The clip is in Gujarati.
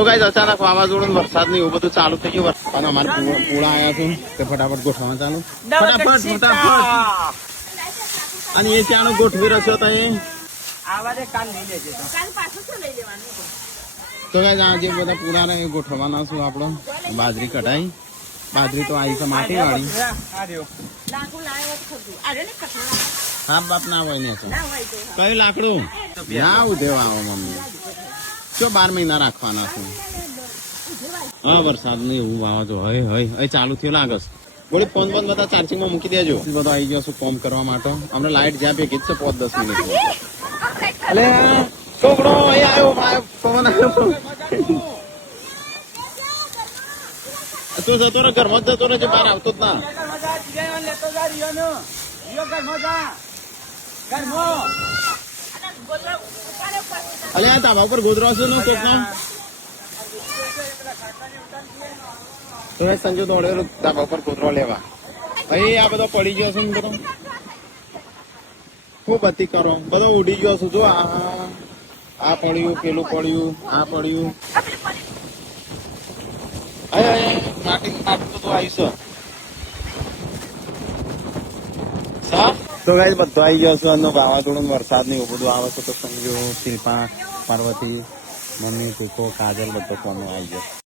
તો ગાઈસ અચાનક વાવાઝોડું વરસાદ ને એવું બધું ચાલુ થઈ ગયું અને અમારે પૂળા આવ્યા છે તે ફટાફટ ગોઠવવા ચાલુ ફટાફટ અને એ ચાણો ગોઠવી રહ્યો તો એ તો ગાઈસ આ જે બધા પૂળા ને ગોઠવવાના છું આપણો બાજરી કઢાઈ બાજરી તો આવી છે માટી વાળી હા બાપ ના હોય ને કયું લાકડું ના ઉધેવા આવો મમ્મી જો 12 મહિના રાખવાના છે હા વરસાદ ને એવું વાવાઝો હય હય ચાલુ થયો લાગે છે બોલી ફોન બંધ બધા ચાર્જિંગ માં મૂકી દેજો બધો આવી ગયો છું કોમ કરવા માટે અમને લાઈટ જ્યાં ભેગી છે 5-10 મિનિટ અલે છોકરો અહીં આવ્યો પવન આવ્યો તું જતો રહે ઘરમાં જતો રહે બહાર આવતો જ ના અલે આ તાબા ઉપર ગોદરો છે ને કોકનો તો સંજુ દોડ્યો તાબા ઉપર ગોદરો લેવા ભાઈ આ બધો પડી ગયો છે ને બધો ખૂબ અતિ કરો બધો ઉડી ગયો છું જો આ પડ્યું પેલું પડ્યું આ પડ્યું માટી બધું આવીશું તો ગાઈસ બધો આવી ગયો છે વાવાઝોડું વરસાદ ને એવું બધું આવે છે તો સંજુ શિલ્પા પાર્વતી મમ્મી ટૂંકો કાજલ બધો કોનો આવી ગયો